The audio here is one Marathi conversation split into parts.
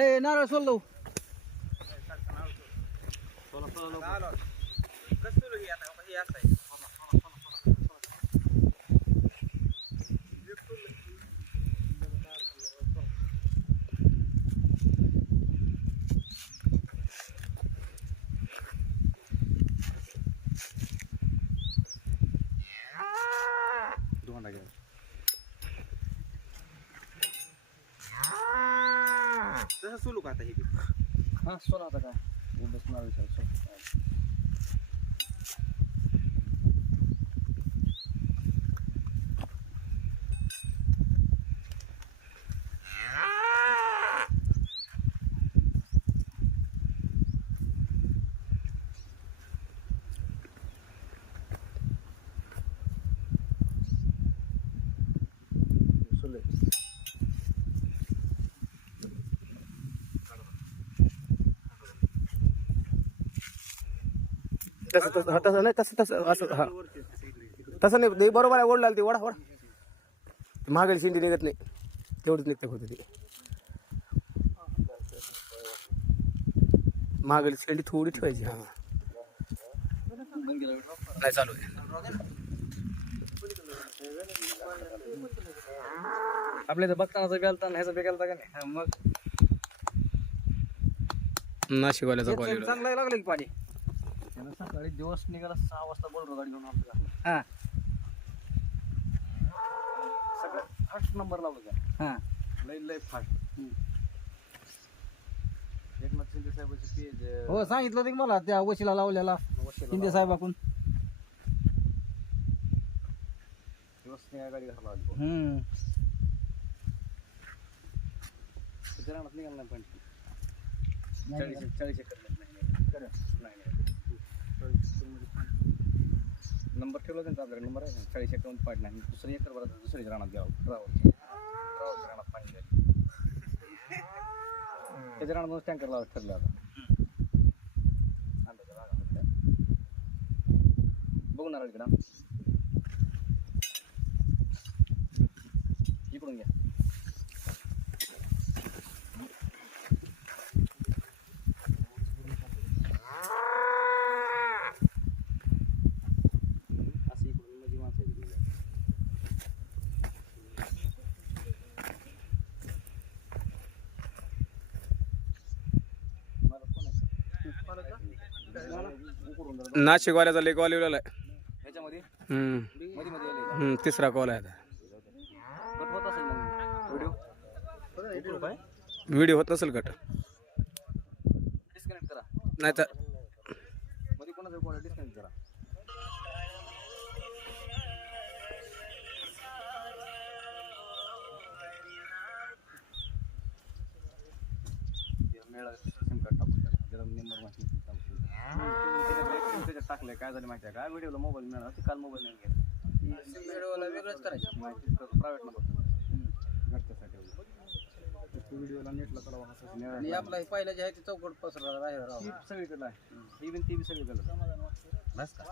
ए नारळ सोल लो तसं सोलू का आता हे बी? हा सोला आता काय उगाच नारळ सोल, सोल. सोले. तसं तसं हा, तसं नाही तसं तसं असं हा. तसं नाही ते बरोबर आहे ओढला ते वडा वडा मागेल शिंदी निघत नाही. तेवढीच निघते होते ती. मागेल शेंडी थोडी ठेवायची हा. नाही चालू आहे. आपल्या इथं बघताना बेलता ह्याचा बेलता का नाही? मग. नाशिकवाल्याचा कॉल चांगलं लागलं की पाणी. त्यानं सकाळी दिवस निघाला सहा वाजता बोलतो गाडी घेऊन आपल्या हा. सगळं फास्ट नंबर लावला त्या हा. लय लय फास्ट. एकनाथ शिंदे साहेबाचे पेज हो सांगितलं होतं की मला त्या वशीला लावलेला शिंदे साहेबाकून दिवस निघा गाडी घाला आली. हम्म. रानात निघाला नाही पण? चाळीस चाळीस एकर नाही नाही नंबर ठेवला त्यांचा आपल्याकडे नंबर आहे. चाळीस एकर पाठ नाही दुसरी एकर बरं दुसरीच रानात द्यावं ड्रावरच्या ड्रावरच्या रानात पाणी द्यायला. त्याच्या रानातूनच टँकर लावायचं ठरलं आता. बघू नारळ इकडं. इकडून घ्या असं इकडून मध्ये माणसं आहेत इकडे. मला कोण आहे? उकडून जरा नाशिकवाल्याचा लेख कॉल लिहिलेला आहे ह्याच्यामध्ये? हम्म. मध्ये मध्ये आले हम्म, तिसरा कॉल आहे आता. कट होत असेल मग. व्हिडिओ काय व्हिडिओ होत नसेल कट. डिस्कनेक्ट करा. नाही तर मध्ये कोणाचा कॉल डिस्कनेक्ट करा. कार्ड टाकून जरा नंबर माहिती त्याच्यात टाकलंय काय झालं माहिती आहे का? व्हिडिओला मोबाईल मिळाला ते काल मोबाईल नाही घेतला. व्हिडिओला वेगळंच करायचं. माहिती प्रायव्हेट नंबर घरच्यासाठी व्हिडिओला नेटला हसायचं आणि आपला हे पहिलं जे आहे ते चौकट पसरला राहिला राव. ती सगळीकडे आहे. ही बी ती बी सगळीकडे बस का?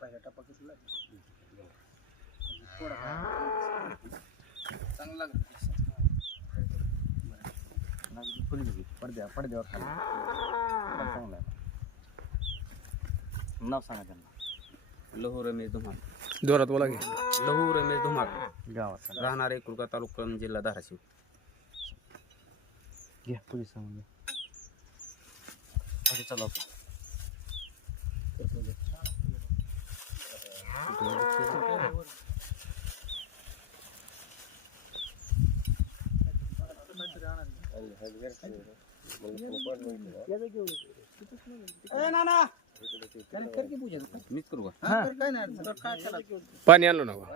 पहिला टप्पा किती लागला थोडा चांगला पडद्या पडद्यावर खाली चांगला नाव सांगा त्यांना लहू रमेश धुमाळ जोरात बोला की. लहू रमेश धुमाळ गावात. राहणार एकुलका तालुका जिल्हा धाराशिव. घ्या पोलीस सांगून घ्या. असं चला मीच करू का पाणी आणलो ना बा.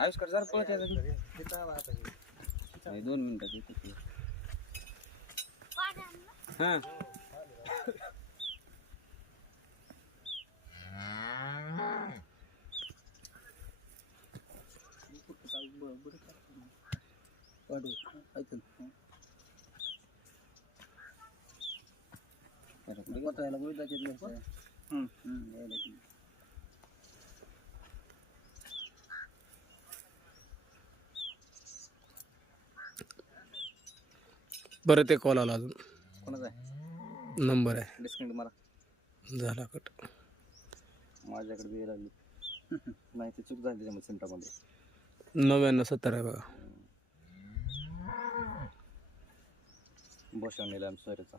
आयुष्कार जरा पळत यायचा नाही, दोन मिनिटात येतो ते. हा बरं ते कॉल आला अजून. कोणाचा आहे? नंबर आहे. डिस्काउंट मारा झाला कट. माझ्याकडे वेळ लागली नाही ते चूक झाली त्याच्यामध्ये सेंटरमध्ये. नव्याण्णव सत्तर आहे बघा. बसवून नेला आम्ही सोयऱ्याचा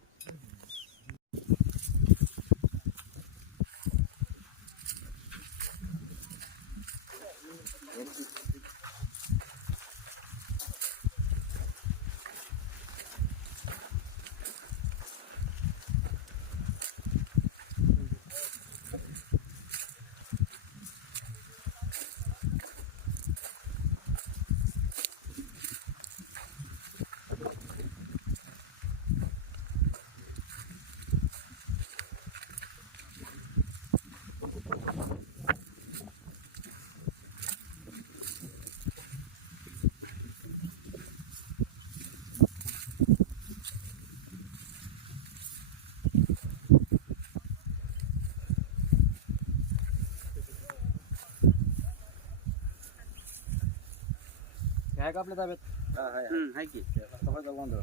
हे आहे का आपल्या ताब्यात? हाय की. सफाईचा गोंधळ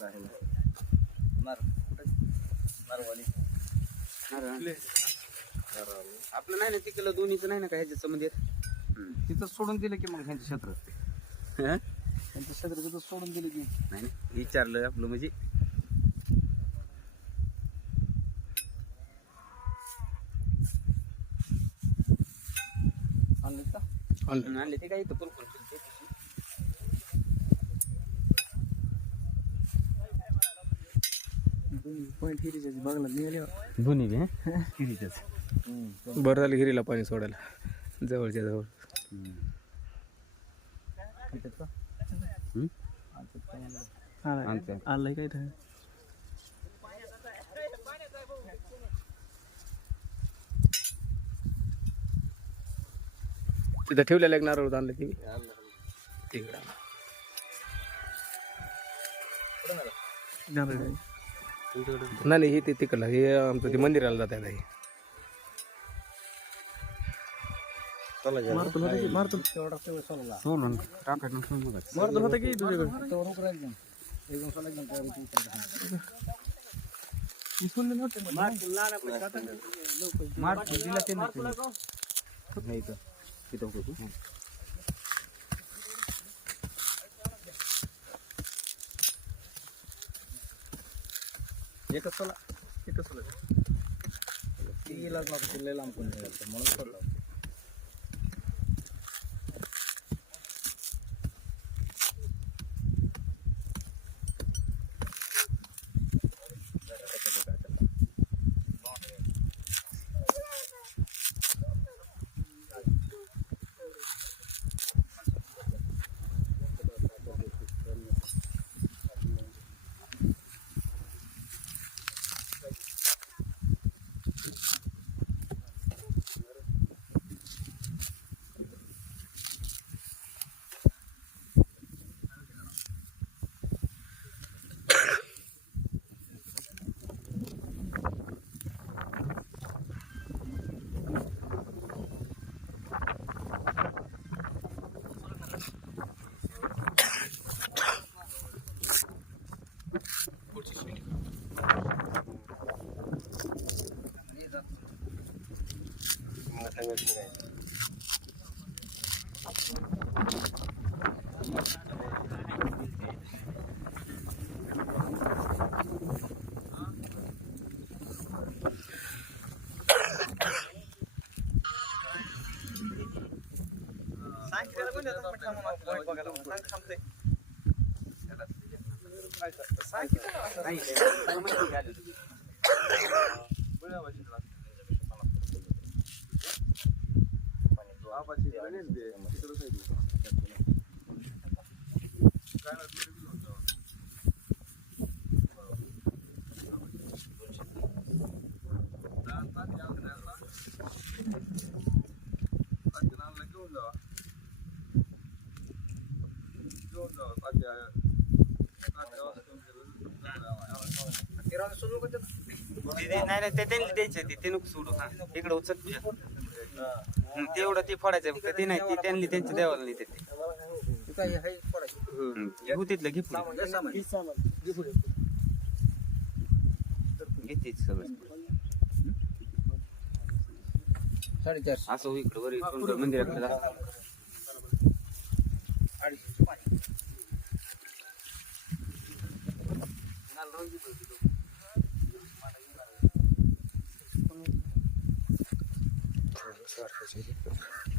राहिला. नार कुठे? नारवाली आपलं नाही ना तिकडलं दोन्हीचं नाही ना का ह्याच्या संबंधित? तिथं सोडून दिलं की मग ह्यांचे क्षेत्र? हं? त्यांचं क्षेत्र तिथं सोडून दिलं की. नाही नाही. विचारलं आपलं म्हणजे? आणलं का. आणले ते काय इथं कुरकुर दोन्ही बी किरीच्याच बरं झालं हिरीला पाणी सोडायला. जवळच्या जवळ. आणलंय काय तिथं ठेवलेलं एक नारळ आणलं की? तिकडं. नाही नाही हे ते तिकडलं. हे आमचं ते मंदिराला जात आहे तेवढा तेवढं सोडला सोडून टाकायचं सोडून बघा मारतो होता की तुझ्याकडे तेवढं उकरा एकदम एकदम सोडा एकदम तयारी तू उकरा. मार दिला ते नाही नाही इथं इथं उकरू तू. एकच सोला एकच सोला तिलाच नको तिला लांब कोण नाही जायचं, म्हणून सोडला ते- ते- नाही नाही ते त्यांनी द्यायचे ते ते नको सोडू. हा इकडे उचल. तुझ्या हं, तेवढं ते फोडायचं फक्त ते नाही ते त्यांनी त्यांच्या देवाला नाही ते. घेऊ तिथलं घे पुढे. घे तेच सगळं. साडेचारशे. असं हो इकडं वर मंदिराकडे जा. एवढं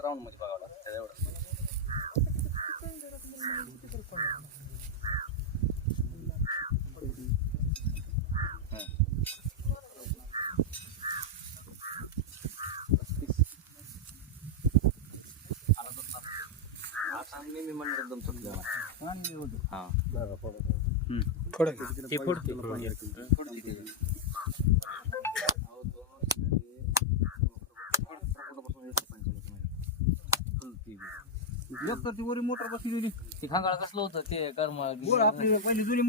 असं राऊंड मध्ये बघावं लागतं एवढं आता मी मी म्हणलं एकदम चुकलं हा ते फोडते एक तर ती वरी मोटर बसली ती खांगाळ कसलं होतं ते कर्म आपली पहिली जुनी